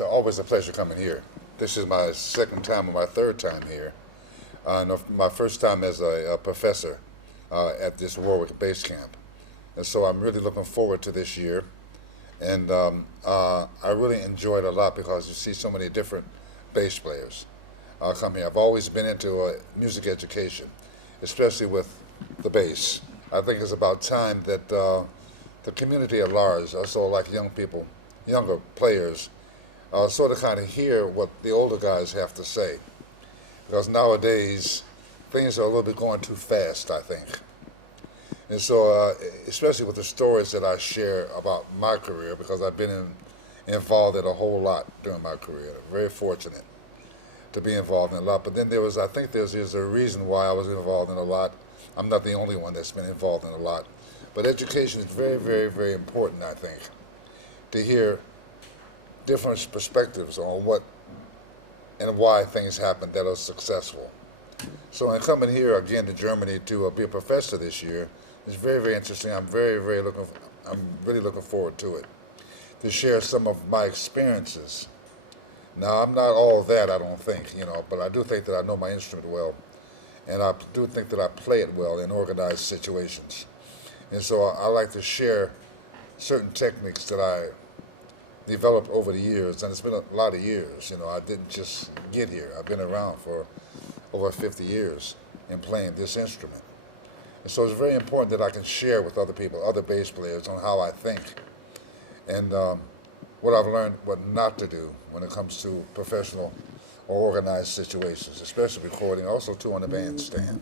always a pleasure coming here. This is my second time or my third time here. No, my first time as a professor at this Warwick base camp. And so I'm really looking forward to this year. And I really enjoy it a lot because you see so many different bass players come here. I've always been into music education, especially with the bass. I think it's about time that the community at large, also like young people, younger players, sort of kind of hear what the older guys have to say. Because nowadays, things are a little bit going too fast, I think. And so, especially with the stories that I share about my career, because I've been involved in a whole lot during my career. Very fortunate to be involved in a lot. But then I think there's a reason why I was involved in a lot. I'm not the only one that's been involved in a lot. But education is very, very, very important, I think, to hear different perspectives on what and why things happen that are successful. So in coming here again to Germany to be a professor this year, it's very, very interesting. I'm really looking forward to it, to share some of my experiences. Now, I'm not all that, I don't think, but I do think that I know my instrument well, and I do think that I play it well in organized situations. And so I like to share certain techniques that I developed over the years, and it's been a lot of years. I didn't just get here. I've been around for over 50 years in playing this instrument. And so it's very important that I can share with other people, other bass players, on how I think and what I've learned what not to do when it comes to professional or organized situations, especially recording, also too on the bandstand.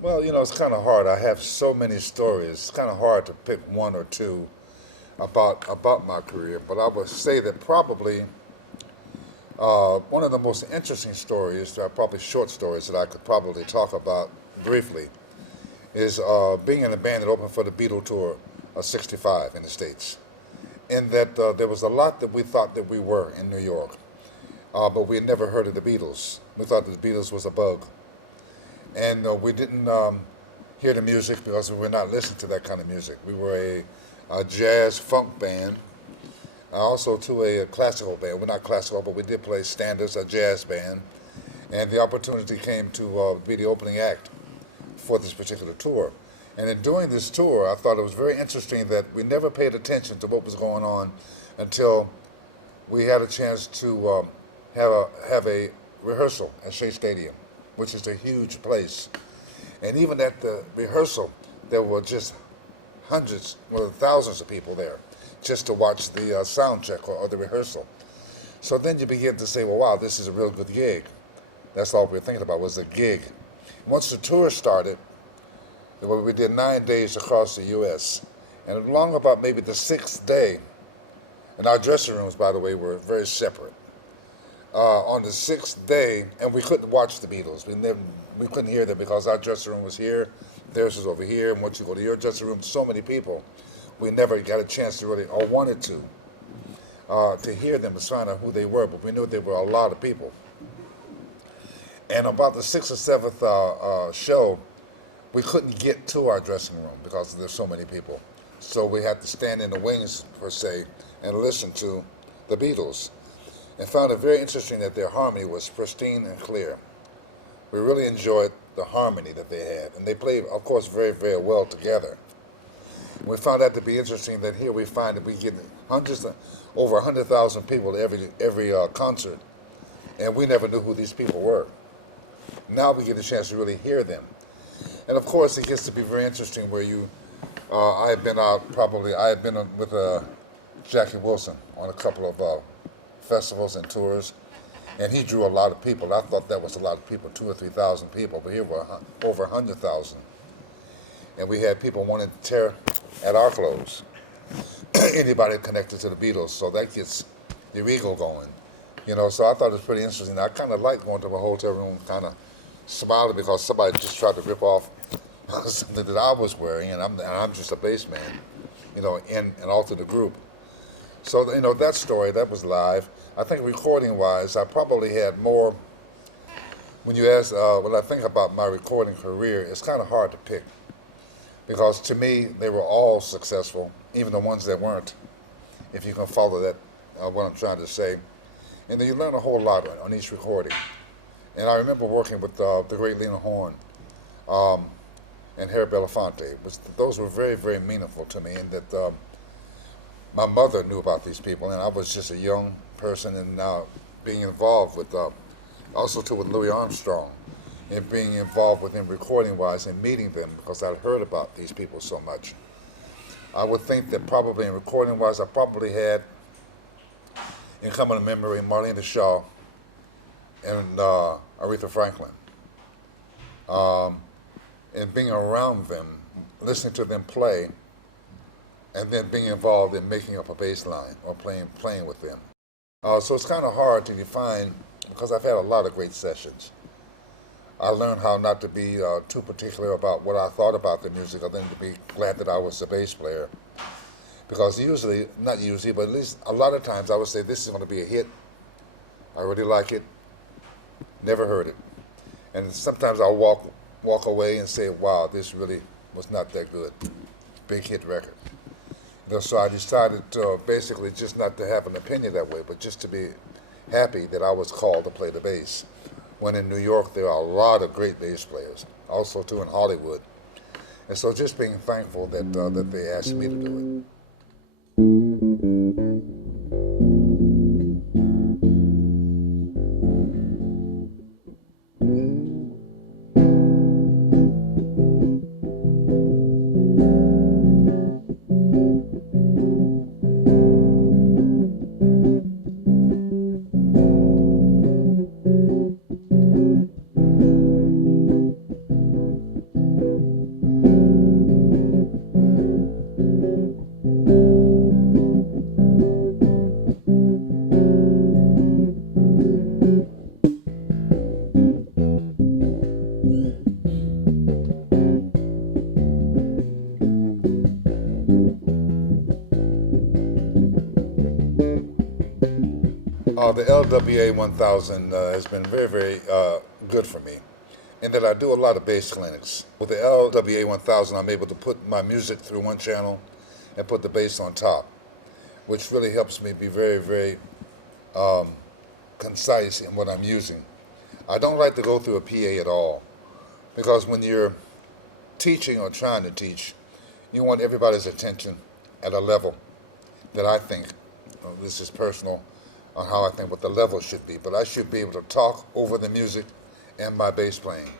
Well, it's kind of hard. I have so many stories. It's kind of hard to pick one or two about my career, but I would say that probably one of the most interesting stories, probably short stories that I could probably talk about briefly, is being in a band that opened for the Beatle tour of '65 in the States. In that there was a lot that we thought that we were in New York, but we had never heard of the Beatles. We thought that the Beatles was a bug. And we didn't hear the music because we were not listening to that kind of music. We were a jazz funk band, also to a classical band. We're not classical, but we did play standards, a jazz band. And the opportunity came to be the opening act for this particular tour. And in doing this tour, I thought it was very interesting that we never paid attention to what was going on until we had a chance to have a rehearsal at Shea Stadium, which is a huge place. And even at the rehearsal, there were just hundreds, well, thousands of people there just to watch the sound check or the rehearsal. So then you begin to say, well, wow, this is a real good gig. That's all we were thinking about was a gig. Once the tour started, we did 9 days across the U.S. And along about maybe the sixth day, and our dressing rooms, by the way, were very separate. On the sixth day, and we couldn't watch the Beatles. We couldn't hear them because our dressing room was here, theirs was over here, and once you go to your dressing room, so many people, we never got a chance to really, or wanted to hear them and find out who they were, but we knew there were a lot of people. And about the sixth or seventh show, we couldn't get to our dressing room because there's so many people. So we had to stand in the wings, per se, and listen to the Beatles. And found it very interesting that their harmony was pristine and clear. We really enjoyed the harmony that they had. And they played, of course, very, very well together. And we found that to be interesting that here we find that we get over 100,000 people to every concert. And we never knew who these people were. Now we get a chance to really hear them. And of course, it gets to be very interesting where I had been with Jackie Wilson on a couple of festivals and tours, and he drew a lot of people. I thought that was a lot of people, 2,000 or 3,000 people, but here were over 100,000. And we had people wanting to tear at our clothes. Anybody connected to the Beatles, so that gets your ego going. So I thought it was pretty interesting. I kind of liked going to my hotel room, kind of smiling because somebody just tried to rip off something that I was wearing, and I'm just a bass man, and alter the group. So, that story, that was live. I think recording-wise, I probably had more when you ask, when I think about my recording career, it's kind of hard to pick because to me they were all successful, even the ones that weren't. If you can follow that, what I'm trying to say, and then you learn a whole lot on each recording. And I remember working with the great Lena Horne um, and Harry Belafonte. Those were very, very meaningful to me, and that my mother knew about these people, and I was just a young person, and now being involved with, also too with Louis Armstrong, and being involved with them recording wise and meeting them because I'd heard about these people so much. I would think that probably in recording wise, I probably had in coming to memory Marlena Shaw and Aretha Franklin. And being around them, listening to them play, and then being involved in making up a bass line or playing with them. So it's kind of hard to define because I've had a lot of great sessions. I learned how not to be too particular about what I thought about the music, other than to be glad that I was the bass player. Because usually, not usually, but at least a lot of times I would say this is going to be a hit. I really like it. Never heard it. And sometimes I'll walk away and say, wow, this really was not that good. Big hit record. So I decided to basically just not to have an opinion that way, but just to be happy that I was called to play the bass. When in New York, there are a lot of great bass players, also too in Hollywood. And so just being thankful that they asked me to do it. The LWA 1000 has been very, very good for me in that I do a lot of bass clinics. With the LWA 1000, I'm able to put my music through one channel and put the bass on top, which really helps me be very, very concise in what I'm using. I don't like to go through a PA at all because when you're teaching or trying to teach, you want everybody's attention at a level that I think, this is personal, on how I think what the level should be, but I should be able to talk over the music and my bass playing.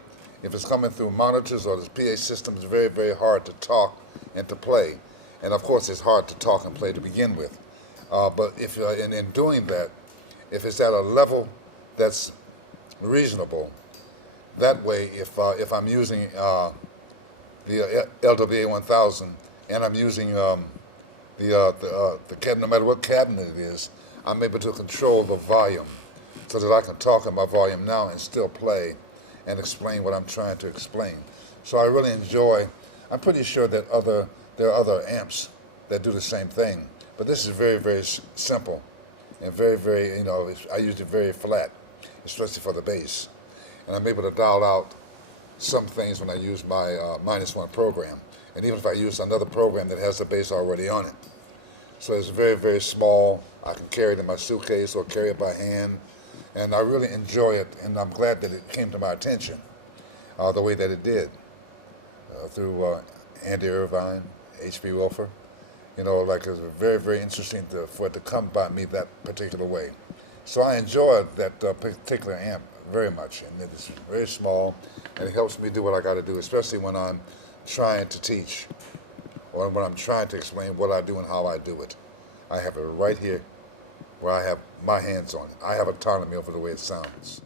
If it's coming through monitors or the PA system, it's very, very hard to talk and to play. And of course, it's hard to talk and play to begin with. But if in doing that, if it's at a level that's reasonable, that way, if I'm using the LWA 1000 and I'm using the cabinet, no matter what cabinet it is, I'm able to control the volume so that I can talk in my volume now and still play and explain what I'm trying to explain. So I really enjoy, I'm pretty sure that there are other amps that do the same thing, but this is very, very simple and very, very, I use it very flat, especially for the bass. And I'm able to dial out some things when I use my -1 program. And even if I use another program that has the bass already on it. So it's very, very small. I can carry it in my suitcase or carry it by hand. And I really enjoy it, and I'm glad that it came to my attention the way that it did through Andy Irvine, H.P. Wilfer. Like it was very, very interesting for it to come by me that particular way. So I enjoy that particular amp very much, and it's very small, and it helps me do what I got to do, especially when I'm trying to teach or when I'm trying to explain what I do and how I do it. I have it right here where I have my hands on it. I have autonomy over the way it sounds.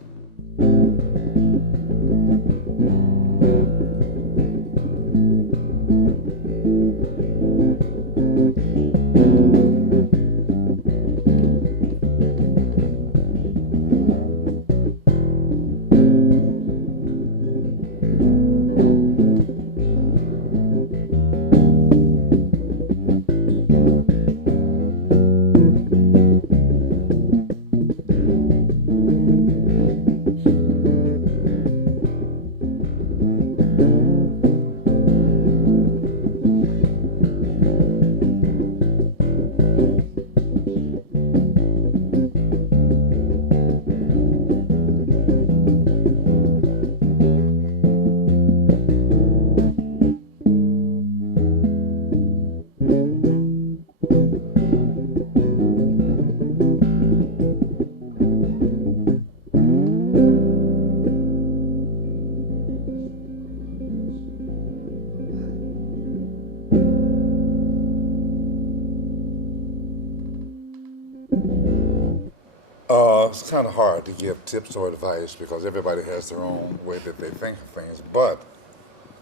It's kind of hard to give tips or advice because everybody has their own way that they think of things. But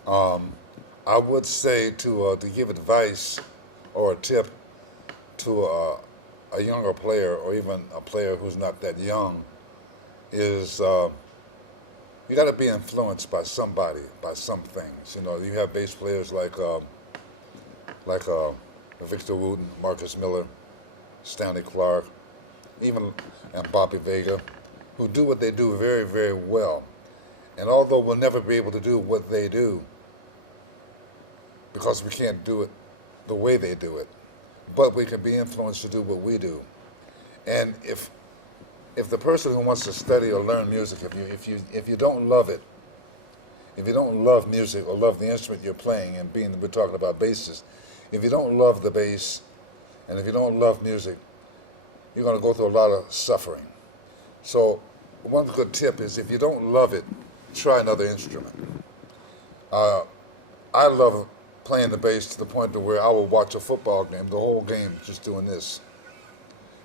I would say to give advice or a tip to a younger player or even a player who's not that young is you got to be influenced by somebody, by some things. You know, you have bass players like Victor Wooten, Marcus Miller, Stanley Clark, even and Bobby Vega, who do what they do very, very well. And although we'll never be able to do what they do, because we can't do it the way they do it, but we can be influenced to do what we do. And if the person who wants to study or learn music, if you don't love it, if you don't love music or love the instrument you're playing, and we're talking about basses, if you don't love the bass, and if you don't love music, you're going to go through a lot of suffering. So one good tip is if you don't love it, try another instrument. I love playing the bass to the point to where I will watch a football game, the whole game, just doing this,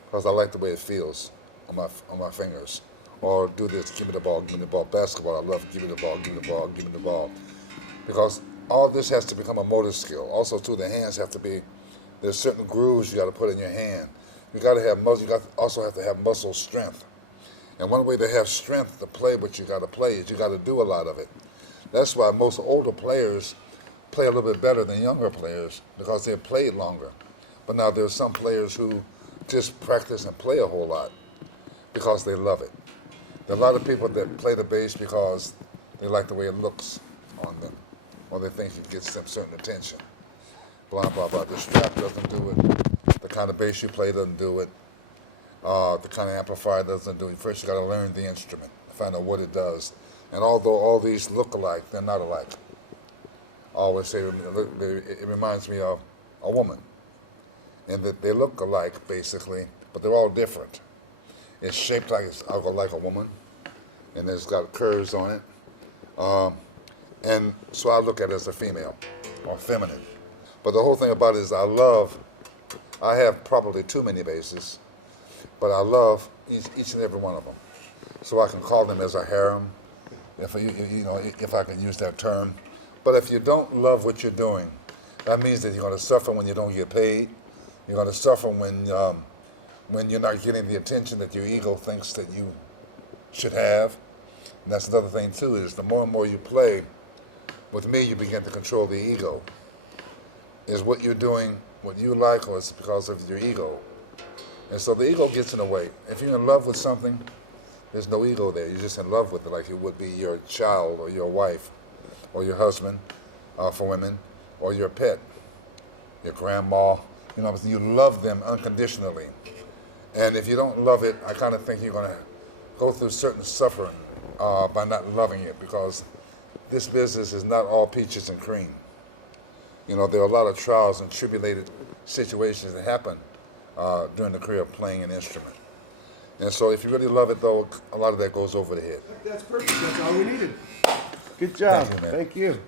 because I like the way it feels on my fingers. Or do this, give me the ball, give me the ball. Basketball, I love give me the ball, give me the ball, give me the ball. Because all this has to become a motor skill. Also, too, the hands have to be, there's certain grooves you got to put in your hand. You got to have muscle, also have to have muscle strength. And one way to have strength to play what you got to play is you got to do a lot of it. That's why most older players play a little bit better than younger players because they've played longer. But now there's some players who just practice and play a whole lot because they love it. There are a lot of people that play the bass because they like the way it looks on them, or they think it gets them certain attention. Blah, blah, blah. The strap doesn't do it. The kind of bass you play doesn't do it. The kind of amplifier doesn't do it. First, you got to learn the instrument, find out what it does. And although all these look alike, they're not alike. I always say it reminds me of a woman, and that they look alike basically, but they're all different. It's shaped like a woman, and it's got curves on it. And so I look at it as a female or feminine. But the whole thing about it is I have probably too many basses, but I love each and every one of them. So I can call them as a harem, if I can use that term. But if you don't love what you're doing, that means that you're going to suffer when you don't get paid. You're going to suffer when you're not getting the attention that your ego thinks that you should have. And that's another thing too, is the more and more you play, with me you begin to control the ego. Is what you're doing what you like, or it's because of your ego? And so the ego gets in the way. If you're in love with something, there's no ego there. You're just in love with it like it would be your child or your wife or your husband, for women, or your pet, your grandma. You love them unconditionally. And if you don't love it, I kind of think you're going to go through certain suffering by not loving it, because this business is not all peaches and cream. There are a lot of trials and tribulated situations that happen during the career of playing an instrument. And so if you really love it, though, a lot of that goes over the head. That's perfect. That's all we needed. Good job. Thank you, man. Thank you.